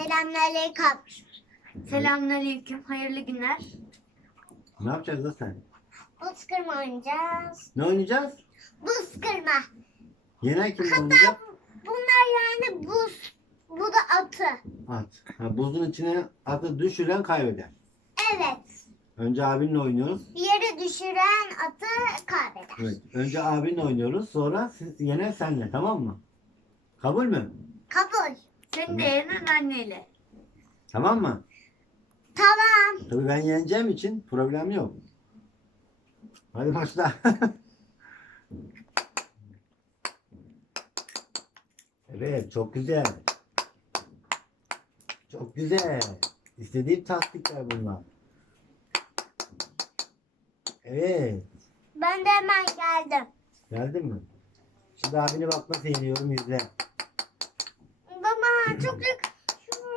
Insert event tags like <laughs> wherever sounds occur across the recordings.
Selamünaleyküm. Selamünaleyküm. Hayırlı günler. Ne yapacağız da sen? Buz kırma oynayacağız. Ne oynayacağız? Buz kırma. Yenen kim oynayacak? Bunlar yani buz. Bu da atı. At. Ha, buzun içine atı düşüren kaybeder. Evet. Önce abinle oynuyoruz. Yere düşüren atı kaybeder. Evet. Önce abinle oynuyoruz. Sonra siz, yine senle tamam mı? Kabul mü? Kabul. Senin de yenen anneyle. Tamam mı? Tamam. Tabii ben yeneceğim için problem yok. Hadi başla. <laughs> evet çok güzel. Çok güzel. İstediğim taktikler bunlar. Evet. Ben de hemen geldim. Geldin mi? Şimdi abine bak nasıl yeniyorum izle. Çok. Şunu,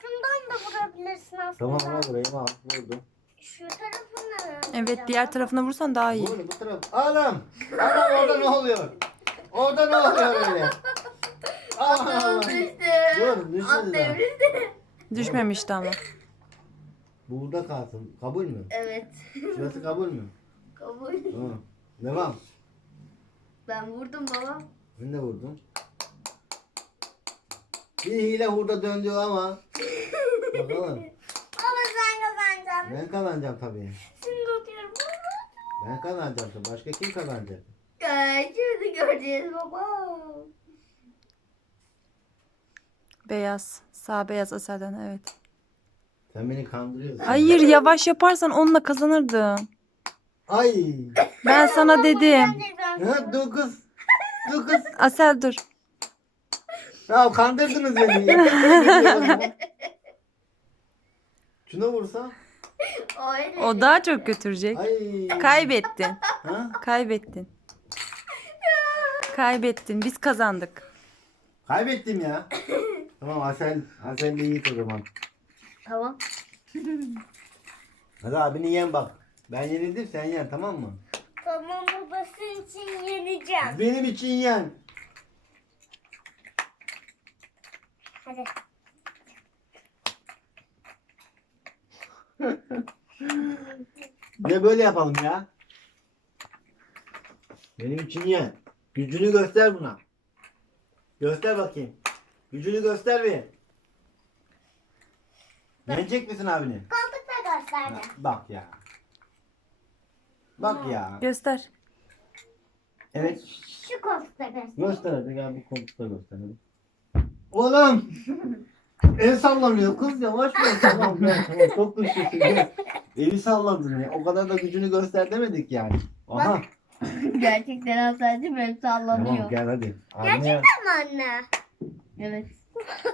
şundan da vurabilirsin aslında. Tamam ona vurayım al vurdum. Şu tarafını. Evet diğer tarafına vursan daha iyi. Vur bu taraf. Anam. Anam orada ne oluyor? Orada ne oluyor öyle? Allah. Dur düşmedi daha. devrildi. Düşmemişti ama. Burada kalsın. Kabul mü? Evet. Şurası kabul mü? Kabul. Tamam. Devam. Ben vurdum baba. Ben de vurdum. Bir hile hurda döndü ama. Bakalım. Baba sen kazanacaksın. Ben kazanacağım tabii. Şimdi atıyorum. Ben kazanacağım tabii. Başka kim kazanacak? Şimdi göreceğiz baba. Beyaz. Sağ beyaz asadan evet. Sen beni kandırıyorsun. Hayır yavaş yaparsan onunla kazanırdın. Ay. Ben sana dedim. Ha. Dur kız. Asel dur. Ya kandırdınız beni. Şuna vursa. Öyle. O daha çok götürecek. Ay. Kaybettin. Ha? Kaybettin. Kaybettin. Biz kazandık. Kaybettim ya. tamam Asel. Asel de iyi o zaman. Tamam. Hadi abini yen bak. Ben yenildim sen yen tamam mı? Tamam babası için yeneceğim. Benim için yen. Hadi. Ne böyle yapalım ya? Benim için yen. Gücünü göster buna. Göster bakayım. Gücünü göster bir. Yenecek misin abini? Koltukta gösterdi. Bak ya. Bak ya. Göster. Evet. Şu koltukta gösterdi. Göster hadi gel bir koltukta göster hadi. Oğlum. El sallanıyor kız yavaş ver tamam ben tamam çok güçlüsün gel. Eli salladın ya o kadar da gücünü göster demedik yani. Aha. Gerçekten sadece böyle sallanıyor. Tamam gel hadi. Anne Tamam anne. Evet.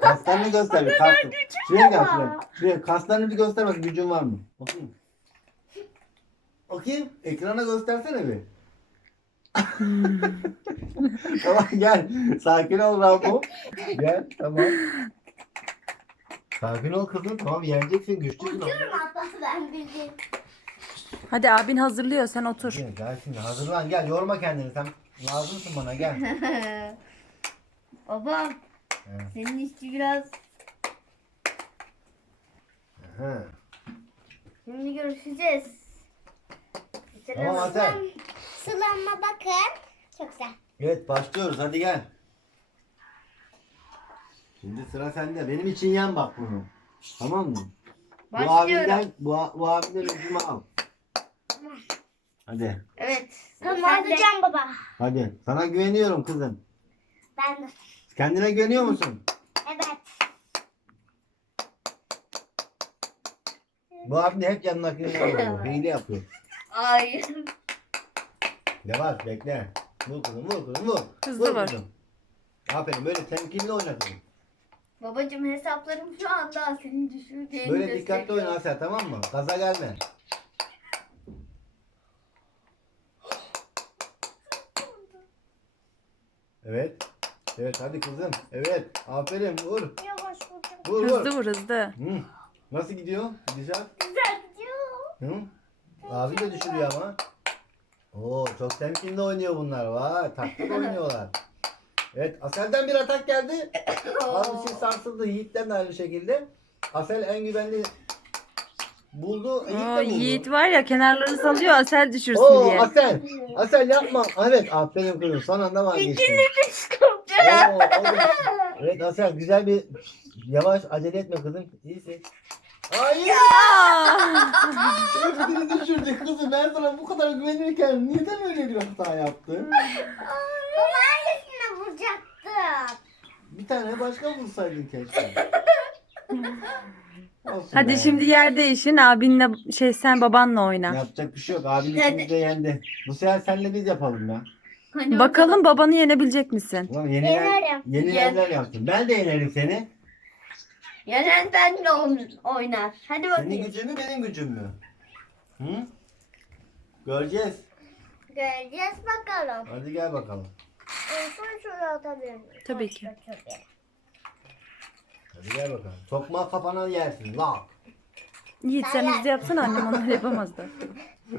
kaslarını göster bir kaslarını. Şuraya gel şuraya. Şuraya kaslarını bir göster bak gücün var mı? Bakayım. Bakayım ekrana göstersene bir. Tamam gel. Sakin ol Rambo. Gel tamam. Sakin ol kızım. Tamam yeneceksin. Güçlüsün. Durma ablası ben bildim. Hadi abin hazırlıyor sen otur. Gel, gel şimdi hazırlan gel. Yorma kendini. Sen lazımsın bana gel. <laughs> baba Evet. senin işçi biraz. Aha. Şimdi görüşeceğiz. Tamam Hasan. Sulanma bakın. Çok güzel. Evet başlıyoruz. Hadi gel. Şimdi sıra sende. Benim için yen bak bunu. Tamam mı? Bu Başlıyorum. abinden, bu, bu abinden öcümü al. Hadi. Evet. Tamam Sen de- alacağım baba. Hadi. Sana güveniyorum kızım. Ben de. Kendine güveniyor musun? Evet. Bu abi de hep alıyor. Hile yapıyor. Hayır. Yavaş bekle. Vur kızım vur kızım vur. Hızlı vur vur. kızım. Aferin böyle temkinli oyna kızım. Babacım hesaplarım şu anda senin düşüreceğini Böyle dikkatli oyna Asya tamam mı? Gaza gelme. Evet. Evet hadi kızım. Evet. Aferin vur. Yavaş vuracağım. Vur vur. Hızlı vur hızlı. Hı. Nasıl gidiyor? Gidişat? Güzel gidiyor. Hı? Abi de düşürüyor ama. Oo çok temkinli oynuyor bunlar. Vay taktik <laughs> oynuyorlar. Evet Asel'den bir atak geldi. Şey sarsıldı. Yiğit'ten de aynı şekilde. Asel en güvenli buldu. Yiğit de Oo, buldu. Yiğit var ya kenarları salıyor Asel düşürsün Oo diye. Asel. Asel yapma. Evet aferin kızım. Son anda vazgeçtin. Oo, oldu. evet Asel güzel bir yavaş acele etme kızım. İyisin. Hayır. Öbürünü düşürdü kızım. Ben sana bu kadar güvenirken neden öyle bir hata yaptın? Baba hangisine vuracaktım? Bir tane başka bulsaydın keşke. Olsun Hadi be. şimdi yer değişin abinle şey sen babanla oyna. Yapacak bir şey yok. Abin ikimiz de yendi. Bu sefer senle biz yapalım ya. Hani Bakalım babanı yenebilecek misin? Ulan yeni yer, Yenerim. yeni Yen. yerler yaptın. Ben de yenerim seni. Yenen benle oyn- oynar. Hadi Senin bakayım. gücün mü benim gücüm mü? Hı? Göreceğiz. Göreceğiz bakalım. Hadi gel bakalım. Olsun şuraya atabilir miyim? Tabii ki. Hadi gel bakalım. Tokma kafana yersin. La. Yiğit sen hızlı yapsana annem onları <laughs> yapamazdı.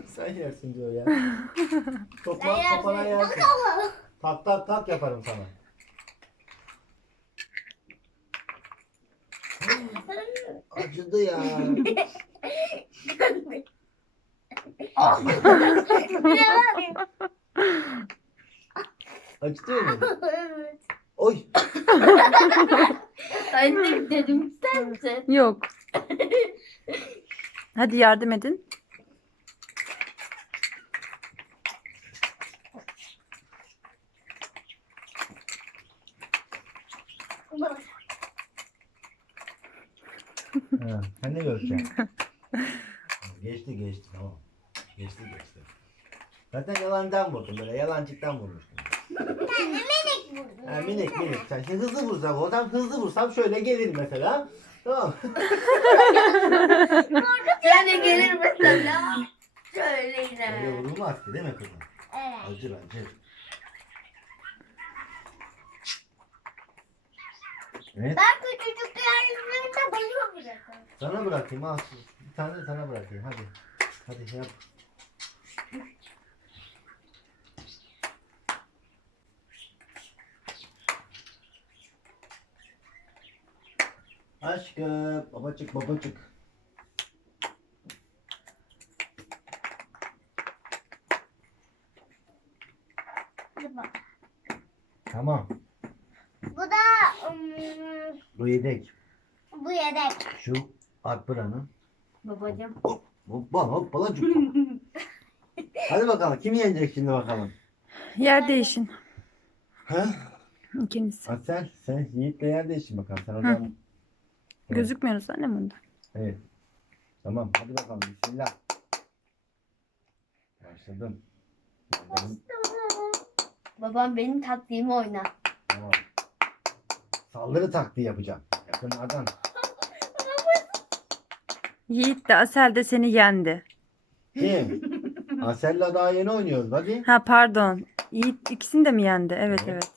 Sen yersin diyor ya. <laughs> Tokma Ben kafana yersin. Tak tak tak yaparım sana. Acıdı ya. Acıtıyor mu? Evet. Oy. De dedim ister misin? Yok. Hadi yardım edin. Ha, sen ne göreceksin? <laughs> geçti geçti tamam. Geçti geçti. Zaten yalandan vurdum böyle yalancıktan vurmuştum. Minik vurdum. Ha, minik minik. Sen şimdi hızlı vursam oradan hızlı vursam şöyle gelir mesela. Tamam. Yani <laughs> gelir mesela. Şöyle Öyle yine. vurulmaz ki değil mi kızım? Evet. Acır acır. Evet. Ben küçücük yerlerimde bana bırakın. Sana bırakayım al. Bir tane de sana bırakayım hadi. Hadi yap. Aşkım babacık babacık. Tamam. Bu da ım, Bu yedek. Bu yedek. Şu at buranın. Babacım. Hop hoppa hoppalacık. Hadi bakalım kim yenecek şimdi bakalım. Yer değişin. Ha? İkiniz. Asel sen Yiğit'le yer değişin bakalım. Sen oradan. Evet. Gözükmüyorsunuz annem bunda. Evet. Tamam hadi bakalım bismillah. Başladım. Başladım. Babam benim taktiğimi oynar. Tamam. Saldırı taktiği yapacağım. Yakınlardan. Yiğit de Asel de seni yendi. Kim? <laughs> Asel'le daha yeni oynuyoruz hadi. Ha pardon. Yiğit ikisini de mi yendi? Evet Evet. evet.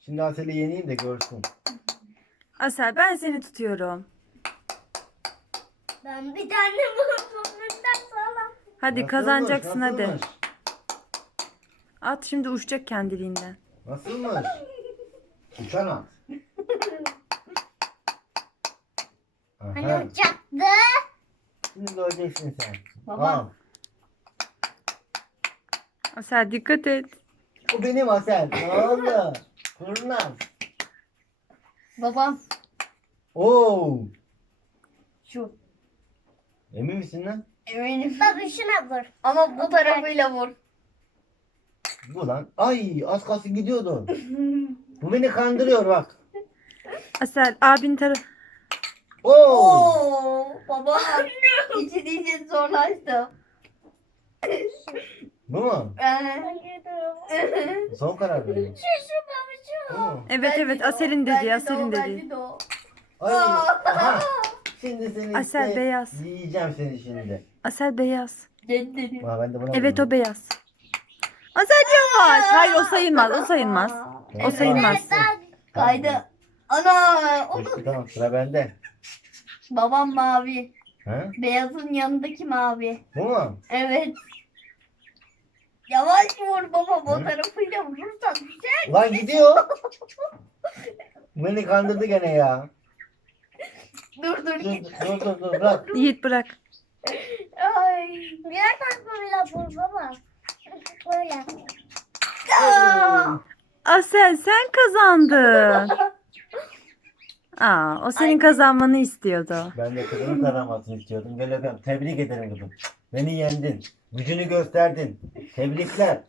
Şimdi Asel'i yeneyim de görsün. Asel ben seni tutuyorum. Ben bir tane bulmuştan sağlam. Hadi Nasılmış, kazanacaksın hadi. nasılmış? At şimdi uçacak kendiliğinden. Nasılmış? <laughs> Uçan at. Hani uçaktı. Şimdi göreceksin sen. Baba. Al. Asel dikkat et. O benim Asel. Ne oldu? Kurnaz. Babam Oo. şu. Emin misin lan? Eminim. Bak şuna vur. Ama bu tarafıyla vur. Bu lan. Ay az kalsın gidiyordu. Bu beni kandırıyor bak. Asel abin taraf. Oo. Oo, baba. İçin iyice zorlaştı. Bu mu? Ee, Son karar şu. Bu mu? Evet bence evet de o, Asel'in bence dediği de o, Asel'in dediği. bence de o. Ay. Aha. <laughs> Şimdi seni Asel işte beyaz. Yiyeceğim seni şimdi. Asel beyaz. Ha, ben de buna Evet o beyaz. Asel yavaş. Hayır o sayılmaz. O sayılmaz. O sayılmaz. Kaydı. Ana. O Geçti, tamam sıra bende. Babam mavi. Ha? Beyazın yanındaki mavi. Bu mu? Evet. Yavaş vur baba bu tarafıyla vurursan düşer. Lan gidiyor. Beni kandırdı gene ya. Dur dur Dur git. dur dur, dur bırak. Yiğit bırak. Ay. Diğer tarafıyla vur baba. Böyle. Aa. Asel sen kazandın. <laughs> Aa, o senin kazanmanı istiyordu. Ben de kızımın kazanmasını istiyordum. Gel öpeyim. Tebrik ederim kızım. Beni yendin. Gücünü gösterdin. Tebrikler.